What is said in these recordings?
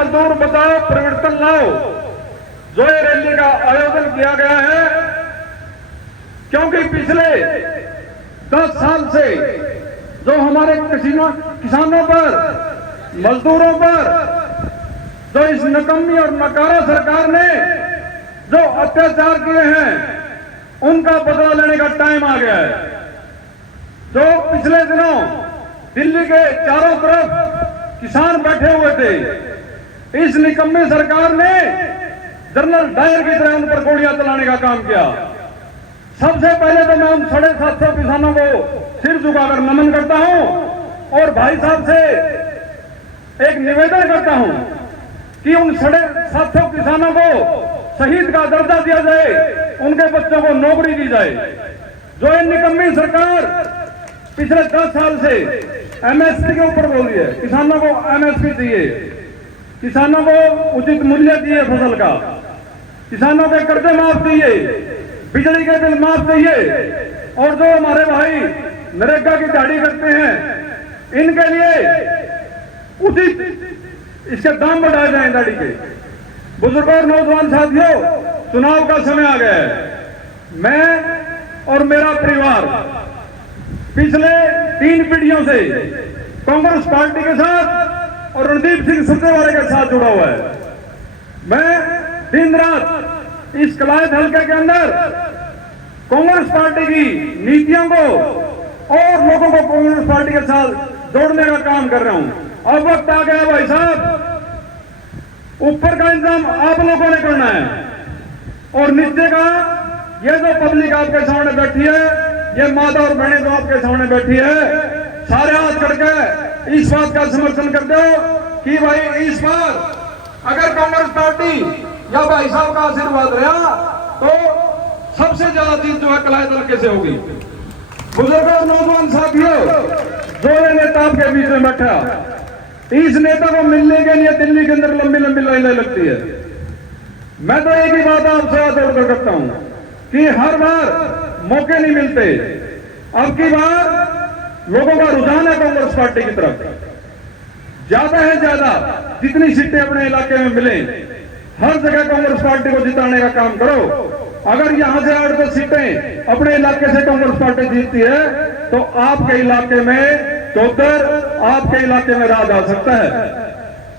मजदूर बचाओ परिवर्तन लाओ जो ये रैली का आयोजन किया गया है, क्योंकि पिछले 10 साल से जो हमारे किसानों पर, मजदूरों पर जो इस निकम्मी और नकारा सरकार ने जो अत्याचार किए हैं, उनका बदला लेने का टाइम आ गया है। जो पिछले दिनों दिल्ली के चारों तरफ किसान बैठे हुए थे, इस निकम्मी सरकार ने जनरल डायर की तरह उन पर गोलियां चलाने का काम किया। सबसे पहले तो मैं उन 750 किसानों को सिर झुकाकर नमन करता हूं और भाई साहब से एक निवेदन करता हूं कि उन 750 किसानों को शहीद का दर्जा दिया जाए, उनके बच्चों को नौकरी दी जाए। जो ये निकम्मी सरकार पिछले 10 साल से एमएसपी के ऊपर बोल रही है, किसानों को एमएसपी चाहिए, किसानों को उचित मूल्य चाहिए फसल का, किसानों के कर्जे माफ चाहिए, बिजली के बिल माफ चाहिए, और जो हमारे भाई नरेगा की दिहाड़ी करते हैं, इनके लिए उचित इसके दाम बढ़ाए जाए दिहाड़ी के। बुजुर्गों और नौजवान साथियों, चुनाव का समय आ गया है। मैं और मेरा परिवार पिछले 3 पीढ़ियों से कांग्रेस पार्टी के साथ और रणदीप सिंह सुरजेवाला के साथ जुड़ा हुआ है। मैं दिन रात इस कलायत हल्के के अंदर कांग्रेस पार्टी की नीतियों को और लोगों को कांग्रेस पार्टी के साथ जोड़ने का काम कर रहा हूं। अब वक्त आ गया भाई साहब, ऊपर का इंतजाम आप लोगों ने करना है और नीचे का, ये जो पब्लिक आपके सामने बैठी है, ये माता और बहनें जो आपके सामने बैठी है, सारे हाथ करके इस बात का समर्थन कर दो कि भाई इस बार अगर कांग्रेस पार्टी या भाई साहब का आशीर्वाद रहा तो सबसे ज्यादा चीज जो है कलायत हल्के से होगी। बुजुर्गों और नौजवान साथियों, जो ये नेता आपके बीच में बैठा, इस नेता को मिलने के लिए दिल्ली के अंदर लंबी लंबी लाइनें लगती है। मैं तो एक ही बात आपसे हाथ जोड़कर करता हूं कि हर बार मौके नहीं मिलते। अब की बार लोगों का रुझान है कांग्रेस पार्टी की तरफ, ज्यादा है ज्यादा जितनी सीटें अपने इलाके में मिले, हर जगह कांग्रेस पार्टी को जिताने का काम करो। अगर यहां से 8-10 सीटें अपने इलाके से कांग्रेस पार्टी जीतती है तो आपके इलाके में चौधर, आपके इलाके में राज आ सकता है।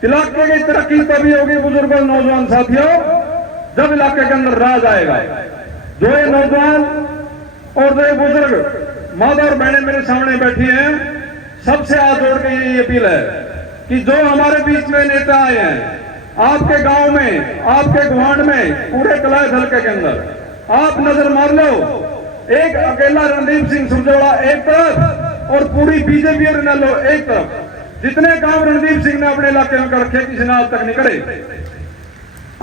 इलाके की तरक्की तभी होगी बुजुर्गों नौजवान साथियों, जब इलाके के अंदर राज आएगा। जो ये नौजवान और जो ये बुजुर्ग माता और बहनें मेरे सामने बैठी हैं, सबसे हाथ जोड़ के ये अपील है कि जो हमारे बीच में नेता आए हैं, आपके गांव में, आपके गुहांड में, पूरे कलायत हल्के के अंदर आप नजर मार लो, एक अकेला रणदीप सिंह सुरजेवाला एक तरफ और पूरी बीजेपी और इनेलो एक तरफ। जितने काम रणदीप सिंह ने अपने इलाके में कर रखे, किसी ने आज तक नहीं करे।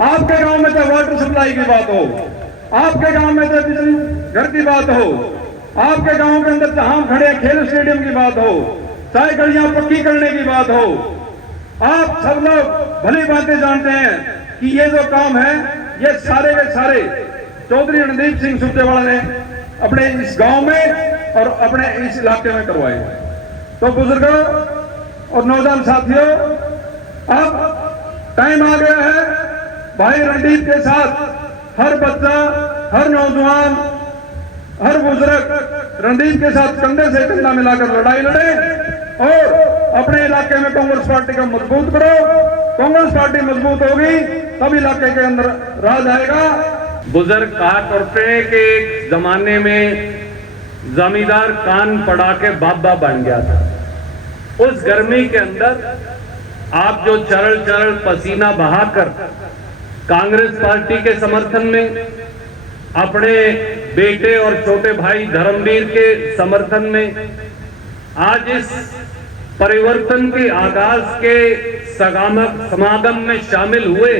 आपके गांव में चाहे वाटर सप्लाई की बात हो, आपके गांव में चाहे बिजली घर की बात हो, आपके गांव के अंदर जहां खड़े खेल स्टेडियम की बात हो, चाहे गलियां पक्की करने की बात हो, आप सब लोग भली बातें जानते हैं कि ये जो काम है ये सारे के सारे चौधरी रणदीप सिंह सुरजेवाला ने अपने इस गांव में और अपने इस इलाके में करवाए। तो बुजुर्गों और नौजवान साथियों, अब टाइम आ गया है भाई रणदीप के साथ हर बच्चा, हर नौजवान, हर बुजुर्ग रणदीप के साथ कंधे से कंधा मिलाकर लड़ाई लड़े और अपने इलाके में कांग्रेस पार्टी का मजबूत करो। कांग्रेस पार्टी मजबूत होगी तब इलाके के अंदर राज आएगा। बुजुर्ग कहा करते हैं कि एक जमाने में जमींदार कान पड़ा के बाबा बन गया था। उस गर्मी के अंदर आप जो चरल चरल पसीना बहाकर कांग्रेस पार्टी के समर्थन में, अपने बेटे और छोटे भाई धर्मवीर के समर्थन में आज इस परिवर्तन के आगाज के समागम में शामिल हुए,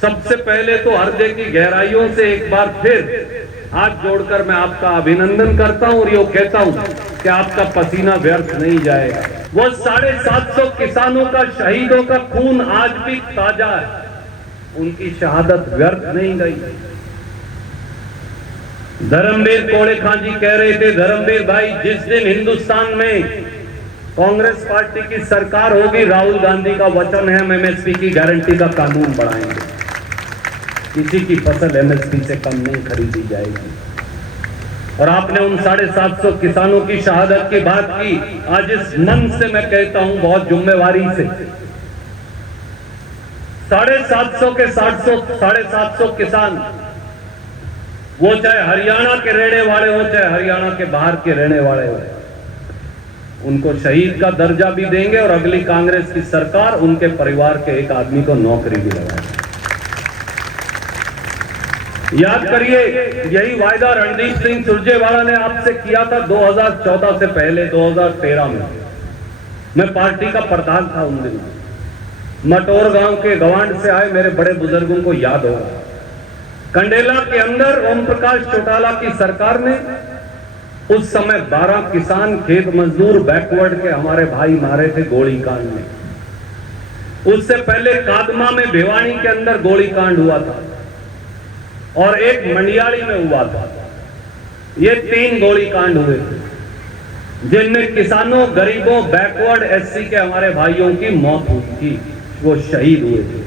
सबसे पहले तो हृदय की गहराइयों से एक बार फिर हाथ जोड़कर मैं आपका अभिनंदन करता हूं और ये कहता हूं कि आपका पसीना व्यर्थ नहीं जाएगा। वो 750 किसानों का, शहीदों का खून आज भी ताजा है, उनकी शहादत व्यर्थ नहीं गई। धर्मवीर कोड़े खां जी कह रहे थे, धर्मवीर भाई जिस दिन हिंदुस्तान में कांग्रेस पार्टी की सरकार होगी, राहुल गांधी का वचन है हम एमएसपी की गारंटी का कानून बढ़ाएंगे, किसी की फसल एमएसपी से कम नहीं खरीदी जाएगी। और आपने उन 750 किसानों की शहादत की बात की, आज इस मन से मैं कहता हूं बहुत जिम्मेवारी से, 750 के 750 किसान, वो चाहे हरियाणा के रहने वाले हो चाहे हरियाणा के बाहर के रहने वाले हो, उनको शहीद का दर्जा भी देंगे और अगली कांग्रेस की सरकार उनके परिवार के एक आदमी को नौकरी भी लगाएगी। याद करिए, यही वायदा रणदीप सिंह सुरजेवाला ने आपसे किया था 2014 से पहले, 2013 में। मैं पार्टी का प्रधान था उन दिनों। मटोर गांव के गवांड से आए मेरे बड़े बुजुर्गों को याद होगा, कंडेला के अंदर ओम प्रकाश चौटाला की सरकार ने उस समय 12 किसान खेत मजदूर बैकवर्ड के हमारे भाई मारे थे गोलीकांड में। उससे पहले कादमा में भिवानी के अंदर गोलीकांड हुआ था और एक मंडियाली में हुआ था। ये 3 गोलीकांड हुए थे जिनमें किसानों, गरीबों, बैकवर्ड एससी के हमारे भाइयों की मौत हुई थी, वो शहीद हुए थे।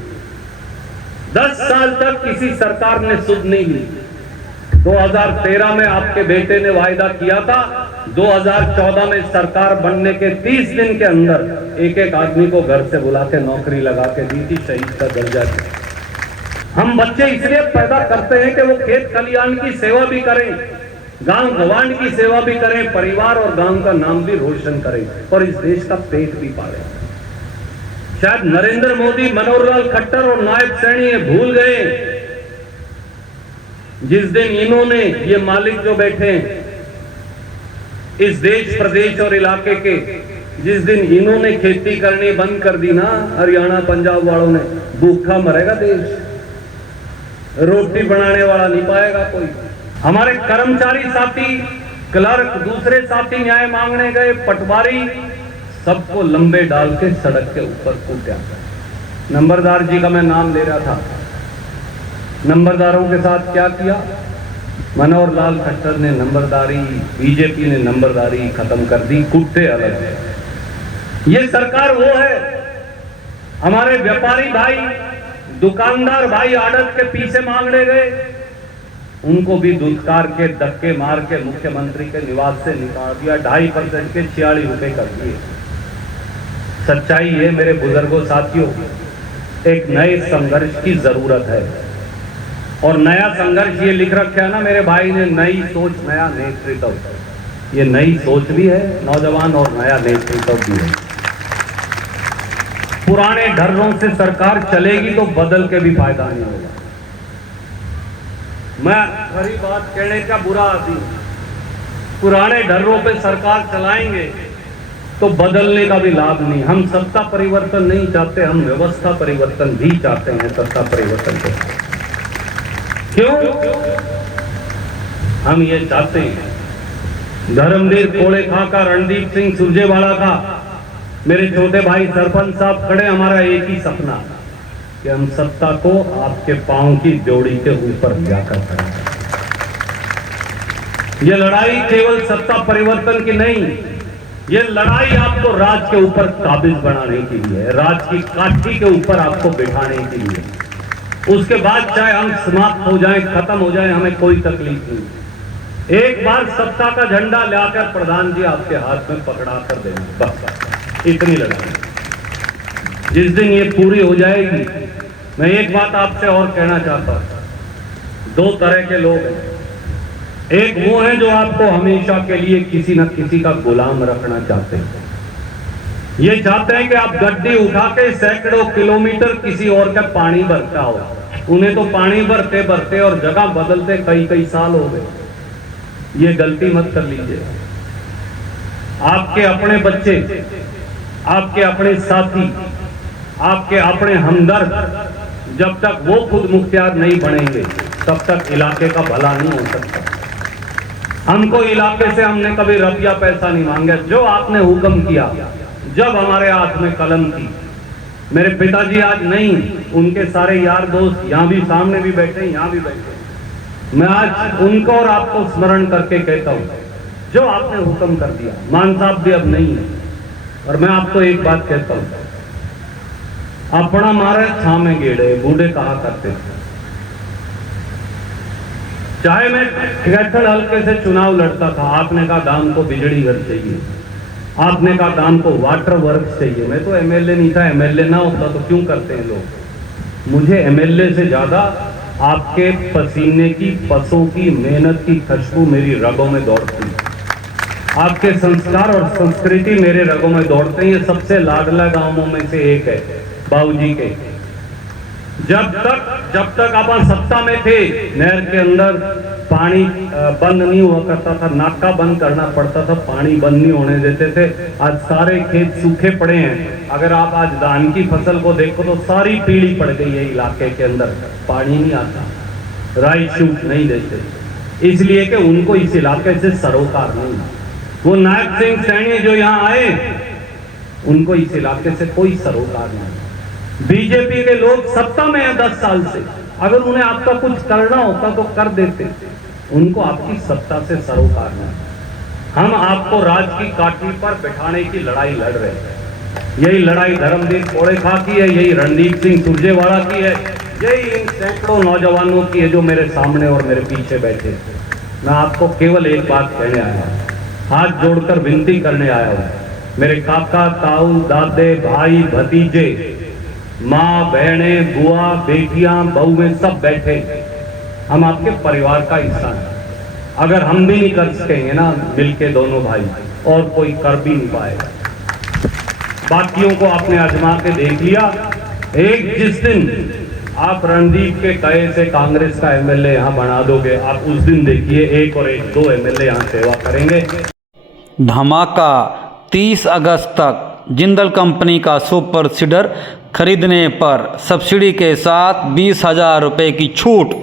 10 साल तक किसी सरकार ने सुध नहीं ली। 2013 में आपके बेटे ने वायदा किया था, 2014 में सरकार बनने के 30 दिन के अंदर एक एक आदमी को घर से बुला के नौकरी लगा के दी थी, शहीद का दर्जा दिया। हम बच्चे इसलिए पैदा करते हैं कि वो खेत खलियान की सेवा भी करें, गांव गवांड की सेवा भी करें, परिवार और गांव का नाम भी रोशन करें और इस देश का पेट भी पालें। शायद नरेंद्र मोदी, मनोहर लाल खट्टर और नायब सैनी ये भूल गए जिस दिन इन्होंने, ये मालिक जो बैठे इस देश, प्रदेश और इलाके के, जिस दिन इन्होंने खेती करनी बंद कर दी ना, हरियाणा पंजाब वालों ने, भूखा मरेगा देश, रोटी बनाने वाला नहीं पाएगा कोई। हमारे कर्मचारी साथी, क्लर्क, दूसरे साथी न्याय मांगने गए, पटवारी, सबको लंबे डाल के सड़क के ऊपर कूटा। नंबरदार जी का मैं नाम ले रहा था, नंबरदारों के साथ क्या किया? मनोहर लाल खट्टर ने नंबरदारी, बीजेपी ने नंबरदारी खत्म कर दी, कुत्ते अलग है। ये सरकार वो है, हमारे व्यापारी भाई, दुकानदार भाई आड़त के पीछे मांगने गए, उनको भी दुत्कार के धक्के मार के मुख्यमंत्री के निवास से निकाल दिया, 2.5% के 46 रुपए कर दिए। सच्चाई है मेरे बुजुर्गों, साथियों, एक नए संघर्ष की जरूरत है और नया संघर्ष ये लिख रखा है ना मेरे भाई ने, नई सोच नया नेतृत्व। ये नई सोच भी है नौजवान और नया नेतृत्व भी है। पुराने ढर्रों से सरकार चलेगी तो बदल के भी फायदा नहीं होगा। मैं खरी बात कहने का बुरा आदमी, पुराने ढर्रों पे सरकार चलाएंगे तो बदलने का भी लाभ नहीं। हम सत्ता परिवर्तन नहीं चाहते, हम व्यवस्था परिवर्तन भी चाहते हैं। सत्ता परिवर्तन के क्यों हम ये चाहते हैं? धर्मवीर कोड़े खा का, रणदीप सिंह सुरजेवाला का, मेरे छोटे भाई सरपंच साहब खड़े, हमारा एक ही सपना कि हम सत्ता को आपके पांव की जोड़ी के ऊपर जाकर खड़ा करें। ये लड़ाई केवल सत्ता परिवर्तन की नहीं, ये लड़ाई आपको राज के ऊपर काबिज बनाने के लिए है, राज की काठी के ऊपर आपको बिठाने के लिए। उसके बाद चाहे हम समाप्त हो जाएं, खत्म हो जाएं, हमें कोई तकलीफ नहीं। एक बार सत्ता का झंडा लाकर प्रधान जी आपके हाथ में पकड़ा कर देंगे, बस इतनी लड़ाई। जिस दिन ये पूरी हो जाएगी, मैं एक बात आपसे और कहना चाहता हूं। 2 तरह के लोग हैं, एक वो हैं जो आपको हमेशा के लिए किसी न किसी का गुलाम रखना चाहते हैं। ये चाहते हैं कि आप गड्डी उठा के सैकड़ों किलोमीटर किसी और का पानी भरता हो। उन्हें तो पानी भरते भरते और जगह बदलते कई साल हो गए। ये गलती मत कर लीजिए। आपके अपने बच्चे, आपके अपने साथी, आपके अपने हमदर्द जब तक वो खुद मुख्तियार नहीं बनेंगे तब तक इलाके का भला नहीं हो सकता। हमको इलाके से हमने कभी रुपया पैसा नहीं मांगा। जो आपने हुक्म किया, जब हमारे हाथ में कलम थी, मेरे पिताजी आज नहीं, उनके सारे यार दोस्त यहाँ भी, सामने भी बैठे, यहाँ भी बैठे, मैं आज उनको और आपको स्मरण करके कहता हूँ, जो आपने हुक्म कर दिया, मान साहब भी अब नहीं है, और मैं आपको एक बात कहता हूं, अपना मारे छामे गेड़े बूढ़े कहा करते थे। चाहे मैं कैथल हल्के से चुनाव लड़ता था, आपने कहा दाम को बिजली घर चाहिए, आपने कहा दाम को वाटर वर्क चाहिए। मैं तो एमएलए नहीं था, एमएलए ना होता तो क्यों करते हैं लोग। मुझे एमएलए से ज्यादा आपके पसीने की, पसों की, मेहनत की खुशबू मेरी रगों में दौड़ती है। आपके संस्कार और संस्कृति मेरे रगों में दौड़ते हैं। ये सबसे लाडला गांवों में से एक है बाबूजी के। जब तक अपन सत्ता में थे, नहर के अंदर पानी बंद नहीं हुआ करता था, नाका बंद करना पड़ता था, पानी बंद नहीं होने देते थे। आज सारे खेत सूखे पड़े हैं। अगर आप आज धान की फसल को देखो तो सारी पीली पड़ गई है इलाके के अंदर, पानी नहीं आता, राई शूट नहीं देते, इसलिए कि उनको इस इलाके से सरोकार नहीं। वो नायब सिंह सैनी जो यहाँ आए, उनको इस इलाके से कोई सरोकार नहीं। बीजेपी के लोग सत्ता में हैं 10 साल से, अगर उन्हें आपका कुछ करना होता तो कर देते, उनको आपकी सत्ता से सरोकार नहीं। हम आपको राज की काठी पर बैठाने की लड़ाई लड़ रहे हैं। यही लड़ाई धर्मवीर पोड़ेखा की है, यही रणदीप सिंह सुरजेवाला की है, यही इन सैकड़ों नौजवानों की है जो मेरे सामने और मेरे पीछे बैठे। मैं आपको केवल एक बात कहने आया हूं, हाथ जोड़कर विनती करने आया हूं। मेरे काका, ताऊ, दादे, भाई, भतीजे, माँ, बहने, बुआ, बेटियां, बहुएं सब बैठे, हम आपके परिवार का हिस्सा हैं। अगर हम भी नहीं कर सकेंगे ना मिलके दोनों भाई, और कोई कर भी नहीं पाएगा। बाकियों को आपने आजमा के देख लिया। एक जिस दिन आप रणदीप के कहे से कांग्रेस का एमएलए यहाँ बना दोगे, आप उस दिन देखिए 1 और 1 2 एमएलए यहाँ सेवा करेंगे। धमाका 30 अगस्त तक जिंदल कंपनी का सुपर सीडर खरीदने पर सब्सिडी के साथ 20,000 रुपये की छूट।